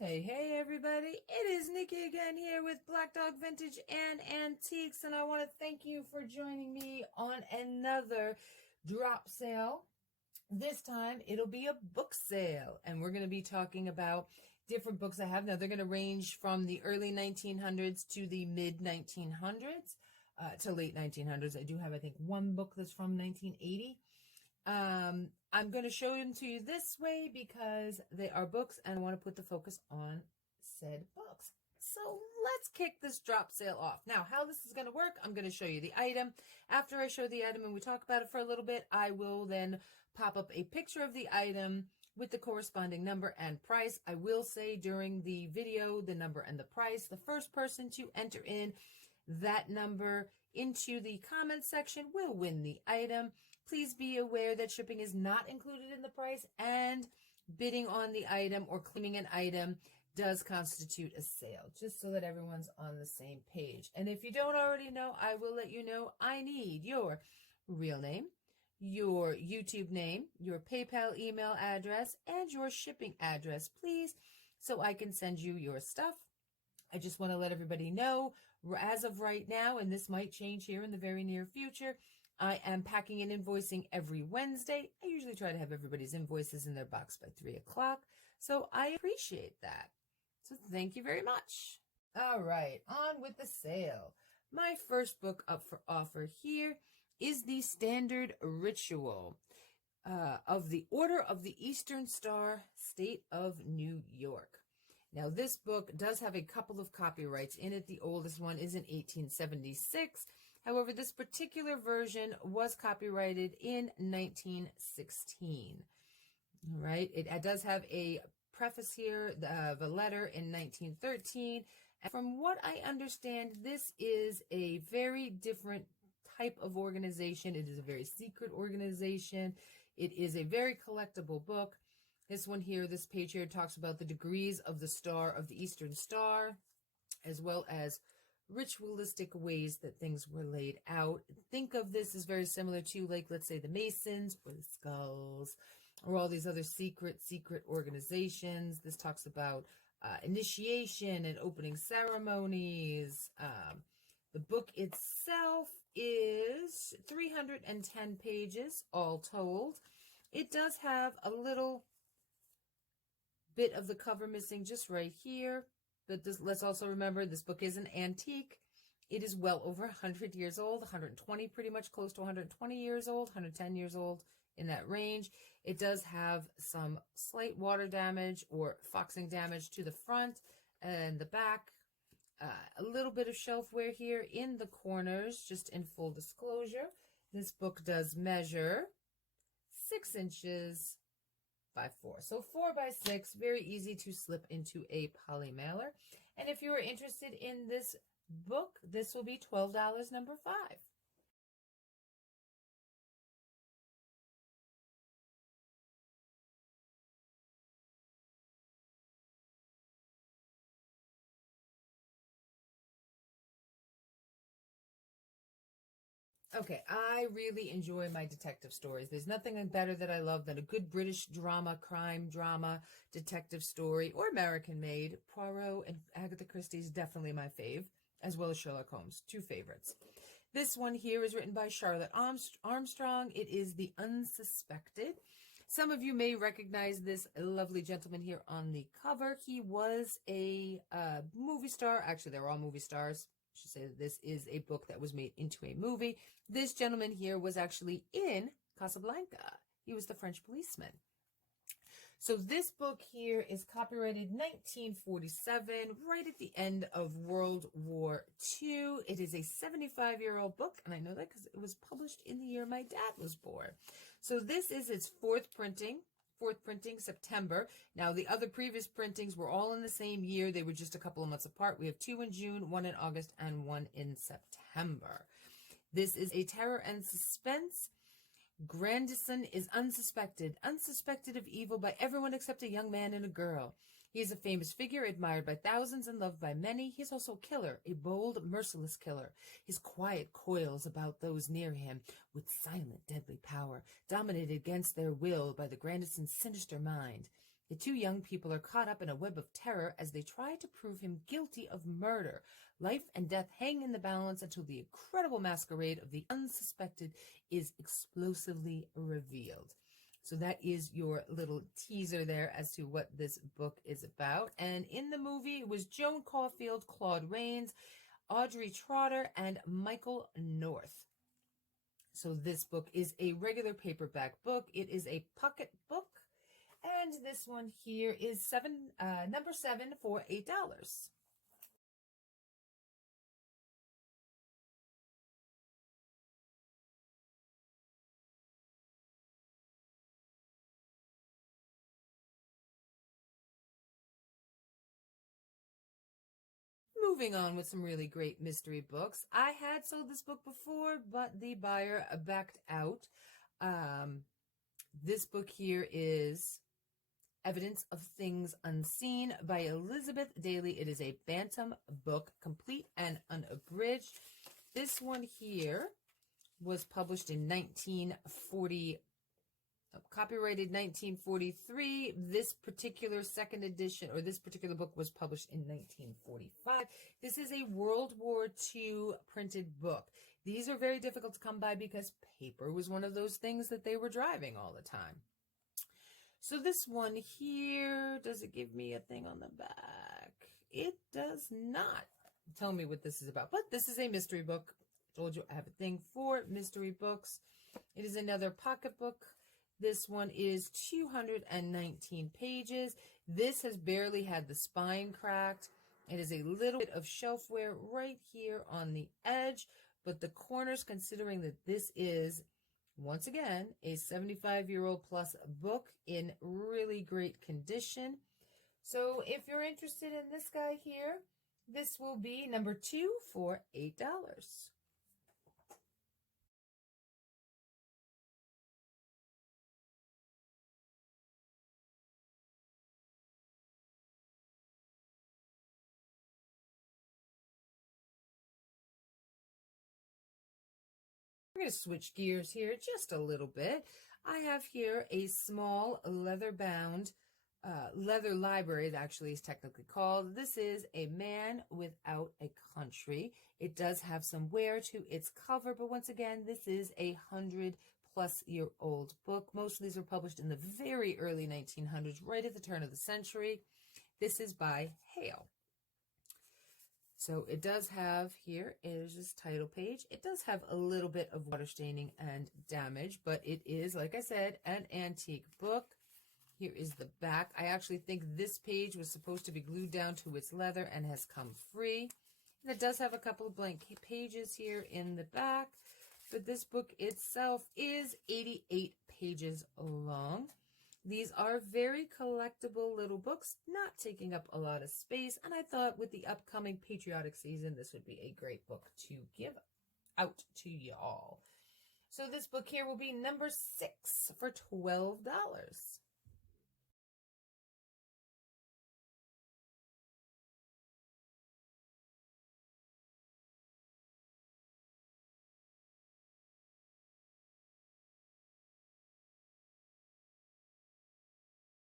Hey everybody, it is Nikki again here with Black Dog Vintage and Antiques, and I want to thank you for joining me on another drop sale. This time it'll be a book sale, and we're going to be talking about different books I have. Now they're going to range from the early 1900s to the mid 1900s, to late 1900s. I do have, I think, one book that's from 1980. I'm going to show them to you this way because they are books and I want to put the focus on said books. So let's kick this drop sale off. Now, how this is going to work, I'm going to show you the item. After I show the item and we talk about it for a little bit, I will then pop up a picture of the item with the corresponding number and price. I will say during the video the number and the price. The first person to enter in that number into the comments section will win the item. Please be aware that shipping is not included in the price, and bidding on the item or claiming an item does constitute a sale, just so that everyone's on the same page. And if you don't already know, I will let you know. I need your real name, your YouTube name, your PayPal email address, and your shipping address, please, so I can send you your stuff. I just want to let everybody know, as of right now, and this might change here in the very near future, I am packing and invoicing every Wednesday. I usually try to have everybody's invoices in their box by 3 o'clock, so I appreciate that. So thank you very much. All right, on with the sale. My first book up for offer here is the Standard Ritual of the Order of the Eastern Star, State of New York. Now, this book does have a couple of copyrights in it. The oldest one is in 1876. However, this particular version was copyrighted in 1916. All right. It does have a preface here of a letter in 1913. And from what I understand, this is a very different type of organization. It is a very secret organization. It is a very collectible book. This one here, this page here, talks about the degrees of the star of the Eastern Star, as well as ritualistic ways that things were laid out. Think of this as very similar to, like, let's say the Masons or the Skulls or all these other secret organizations. This talks about initiation and opening ceremonies. The book itself is 310 pages, all told. It does have a little bit of the cover missing just right here, but let's also remember this book is an antique. It is well over 100 years old, 120, pretty much close to 120 years old, 110 years old, in that range. It does have some slight water damage or foxing damage to the front and the back. A little bit of shelf wear here in the corners, just in full disclosure. This book does measure 6 inches by 4. So 4 by 6, very easy to slip into a poly mailer. And if you are interested in this book, this will be $12, number 5. Okay, I really enjoy my detective stories. There's nothing better that I love than a good British drama, crime drama, detective story, or American-made. Poirot and Agatha Christie is definitely my fave, as well as Sherlock Holmes, 2 favorites. This one here is written by Charlotte Armstrong. It is The Unsuspected. Some of you may recognize this lovely gentleman here on the cover. He was a movie star. Actually, they were all movie stars. Should say that this is a book that was made into a movie. This gentleman here was actually in Casablanca. He was the French policeman. So this book here is copyrighted 1947, right at the end of World War II. It is a 75-year-old book, and I know that because it was published in the year my dad was born. So this is its fourth printing, September. Now, the other previous printings were all in the same year. They were just a couple of months apart. We have 2 in June, 1 in August, and 1 in September. This is a terror and suspense. Grandison is unsuspected of evil by everyone except a young man and a girl. He is a famous figure, admired by thousands and loved by many. He is also a killer, a bold, merciless killer. His quiet coils about those near him with silent, deadly power, dominated against their will by the Grandison's sinister mind. The two young people are caught up in a web of terror as they try to prove him guilty of murder. Life and death hang in the balance until the incredible masquerade of the unsuspected is explosively revealed. So that is your little teaser there as to what this book is about. And in the movie, it was Joan Caulfield, Claude Rains, Audrey Trotter, and Michael North. So this book is a regular paperback book. It is a pocket book. And this one here is number 7 for $8. Moving on with some really great mystery books. I had sold this book before, but the buyer backed out. This book here is Evidence of Things Unseen by Elizabeth Daly. It is a Bantam book, complete and unabridged. This one here was published in 1940, copyrighted 1943. This particular second edition, or this particular book, was published in 1945. This is a World War II printed book. These are very difficult to come by because paper was one of those things that they were driving all the time. So this one here, does it give me a thing on the back? It does not tell me what this is about, but this is a mystery book. I told you I have a thing for mystery books. It is another pocketbook. This one is 219 pages. This has barely had the spine cracked. It is a little bit of shelfware right here on the edge, but the corners, considering that this is, once again, a 75-year-old plus book in really great condition. So if you're interested in this guy here, this will be number 2 for $8. We're going to switch gears here just a little bit. I have here a small leather-bound leather library, it actually is technically called. This is A Man Without a Country. It does have some wear to its cover, but once again, this is a 100-plus-year-old book. Most of these were published in the very early 1900s, right at the turn of the century. This is by Hale. So it does have, here is this title page. It does have a little bit of water staining and damage, but it is, like I said, an antique book. Here is the back. I actually think this page was supposed to be glued down to its leather and has come free. And it does have a couple of blank pages here in the back, but this book itself is 88 pages long. These are very collectible little books, not taking up a lot of space, and I thought with the upcoming patriotic season, this would be a great book to give out to y'all. So this book here will be number 6 for $12.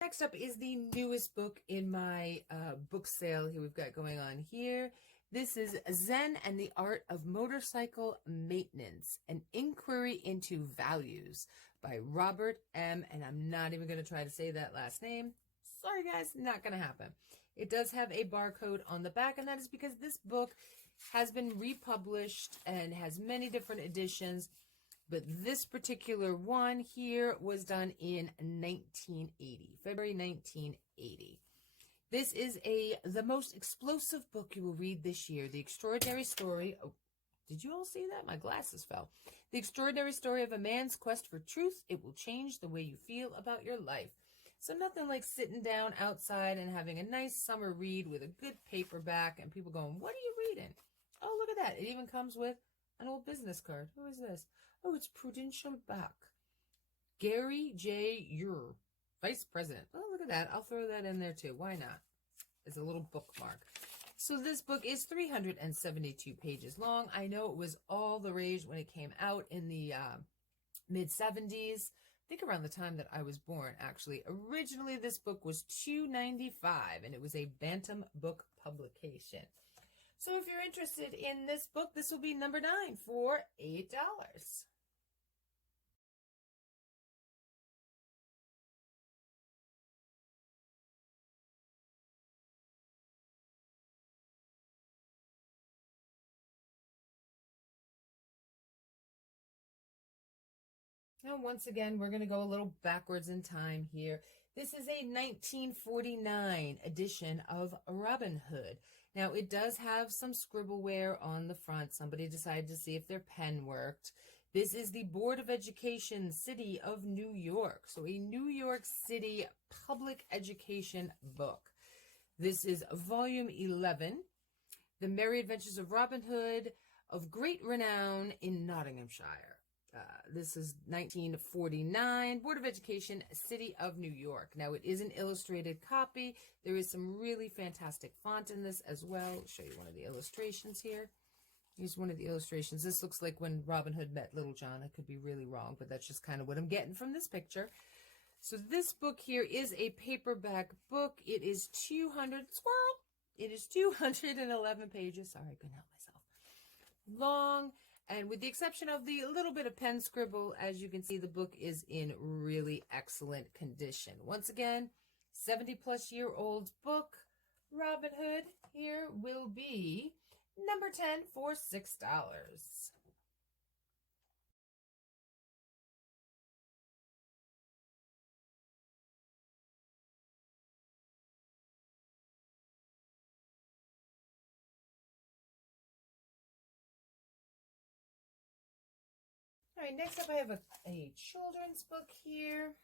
Next up is the newest book in my book sale here we've got going on here. This is Zen and the Art of Motorcycle Maintenance, an Inquiry into Values by Robert M. And I'm not even going to try to say that last name. Sorry, guys, not going to happen. It does have a barcode on the back, and that is because this book has been republished and has many different editions. But this particular one here was done in 1980, February 1980. This is the most explosive book you will read this year. The extraordinary story. Oh, did you all see that? My glasses fell. The extraordinary story of a man's quest for truth. It will change the way you feel about your life. So nothing like sitting down outside and having a nice summer read with a good paperback and people going, "What are you reading?" Oh, look at that. It even comes with an old business card. Who is this? Oh, it's Prudential Bach. Gary J. Ure, Vice President. Oh, look at that. I'll throw that in there too. Why not? It's a little bookmark. So this book is 372 pages long. I know it was all the rage when it came out in the mid-70s. think around the time that I was born, actually. Originally, this book was $2.95, and it was a Bantam book publication. So if you're interested in this book, this will be number 9 for $8. Now, once again, we're going to go a little backwards in time here. This is a 1949 edition of Robin Hood. Now, it does have some scribbleware on the front. Somebody decided to see if their pen worked. This is the Board of Education, City of New York. So a New York City public education book. This is volume 11, The Merry Adventures of Robin Hood of Great Renown in Nottinghamshire. This is 1949, Board of Education, City of New York. Now, it is an illustrated copy. There is some really fantastic font in this as well. I'll show you one of the illustrations here. Here's one of the illustrations. This looks like when Robin Hood met Little John. I could be really wrong, but that's just kind of what I'm getting from this picture. So this book here is a paperback book. It is 211 pages. Sorry, I couldn't help myself. Long. And with the exception of the little bit of pen scribble, as you can see, the book is in really excellent condition. Once again, 70-plus-year-old book, Robin Hood, here will be number 10 for $6. All right, next up I have a children's book here.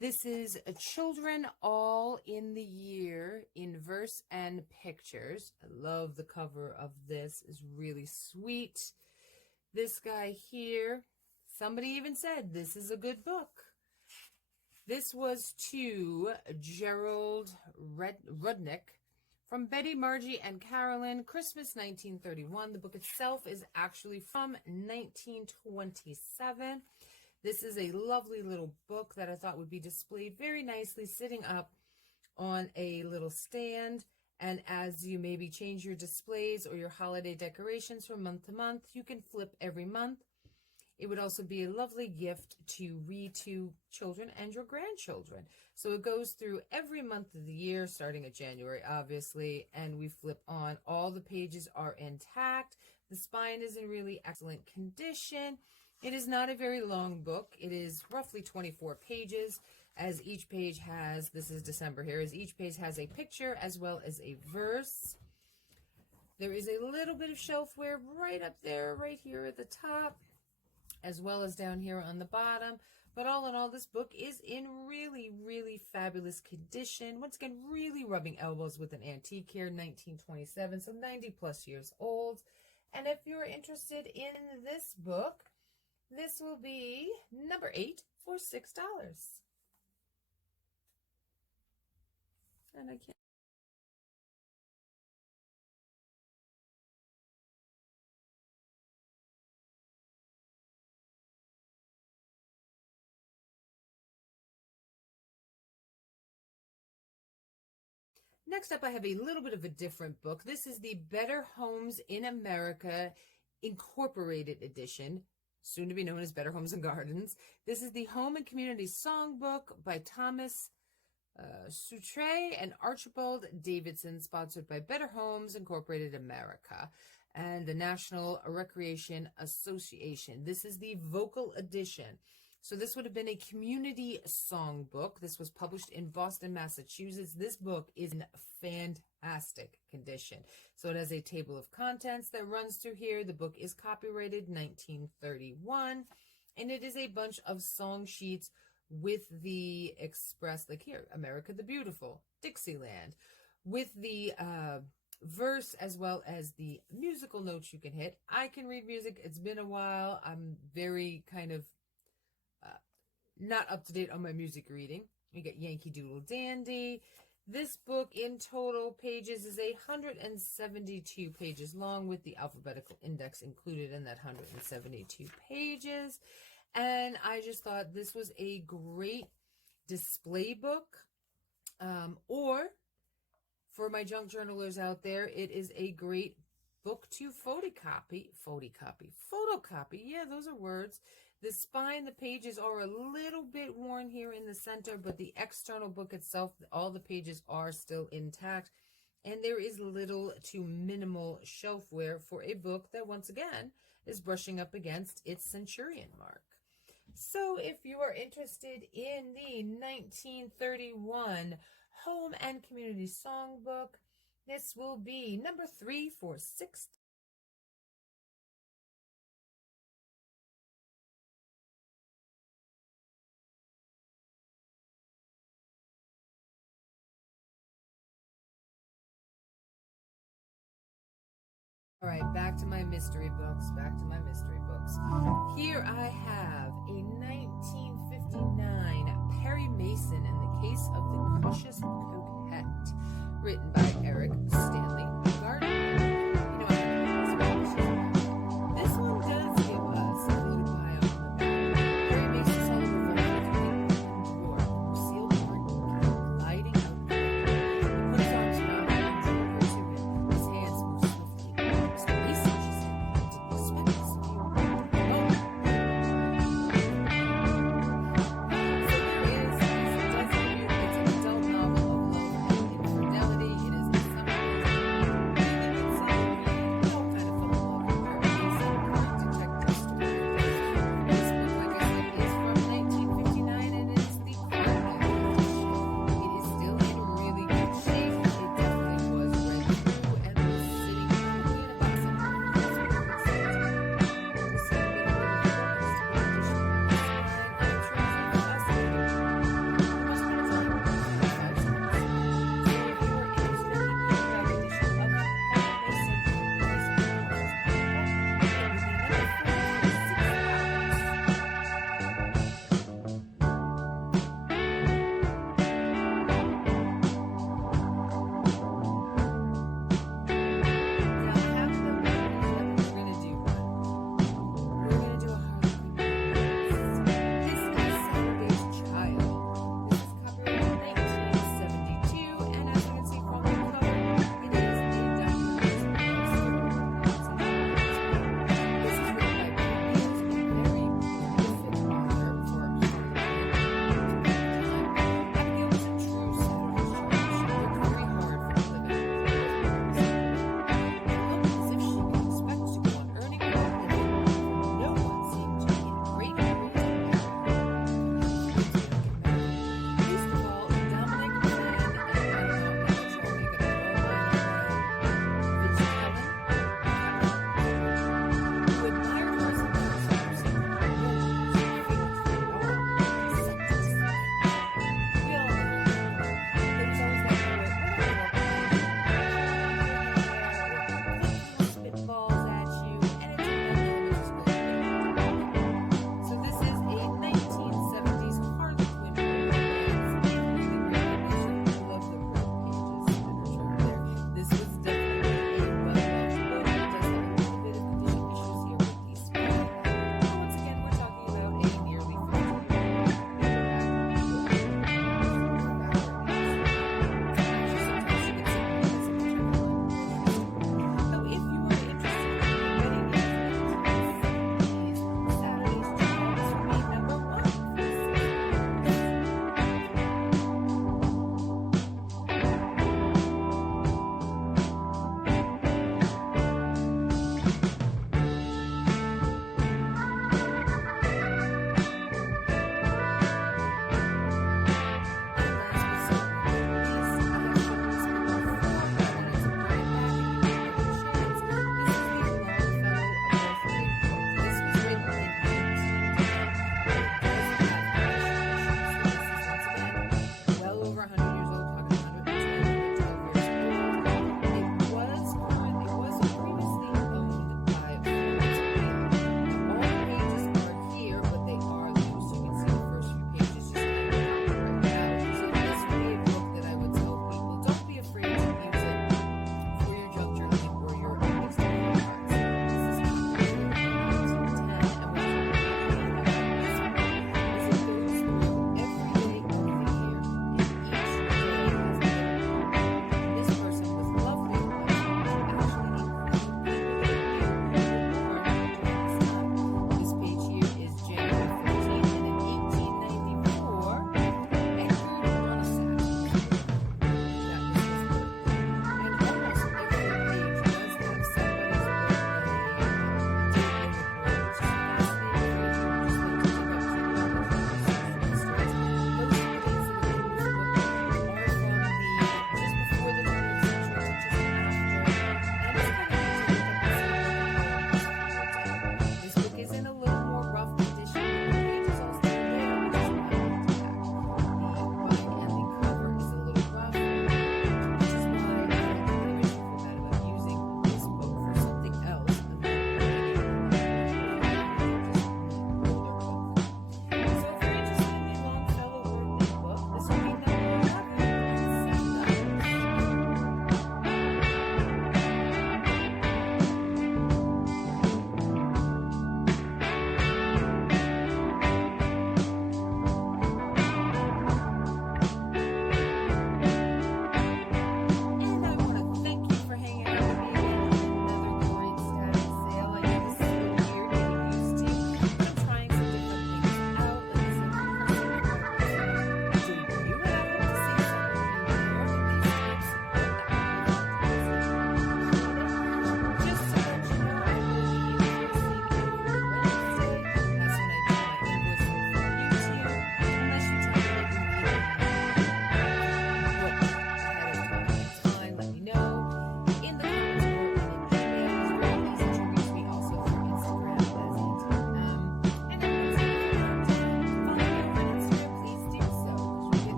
This is a Children All in the Year in Verse and Pictures. I love the cover of this. It's really sweet. This guy here, somebody even said this is a good book. This was to Gerald Rudnick. From Betty, Margie, and Carolyn, Christmas 1931. The book itself is actually from 1927. This is a lovely little book that I thought would be displayed very nicely sitting up on a little stand. And as you maybe change your displays or your holiday decorations from month to month, you can flip every month. It would also be a lovely gift to read to children and your grandchildren. So it goes through every month of the year, starting at January, obviously, and we flip on. All the pages are intact. The spine is in really excellent condition. It is not a very long book. It is roughly 24 pages, as each page has, this is December here, as each page has a picture as well as a verse. There is a little bit of shelfware right up there, right here at the top, as well as down here on the bottom. But all in all, this book is in really, really fabulous condition. Once again, really rubbing elbows with an antique here, 1927, so 90-plus years old. And if you're interested in this book, this will be number 8 for $6. And I can't. Next up, I have a little bit of a different book. This is the Better Homes in America Incorporated Edition, soon to be known as Better Homes and Gardens. This is the Home and Community Songbook by Thomas Sutre and Archibald Davidson, sponsored by Better Homes Incorporated America and the National Recreation Association. This is the vocal edition. So this would have been a community songbook. This was published in Boston, Massachusetts. This book is in fantastic condition. So it has a table of contents that runs through here. The book is copyrighted 1931, and it is a bunch of song sheets with the express, like here, America the Beautiful, Dixieland, with the verse as well as the musical notes you can hit. I can read music. It's been a while. I'm very kind of not up to date on my music reading. We got Yankee Doodle Dandy. This book in total pages is 172 pages long with the alphabetical index included in that 172 pages. And I just thought this was a great display book, or for my junk journalers out there, it is a great book to photocopy. Yeah, those are words. The spine, the pages are a little bit worn here in the center, but the external book itself, all the pages are still intact. And there is little to minimal shelf wear for a book that, once again, is brushing up against its centurion mark. So if you are interested in the 1931 Home and Community Songbook, this will be number 3 for $6. All right, back to my mystery books. Here I have a 1959 Perry Mason and the Case of the Cautious Coquette, written by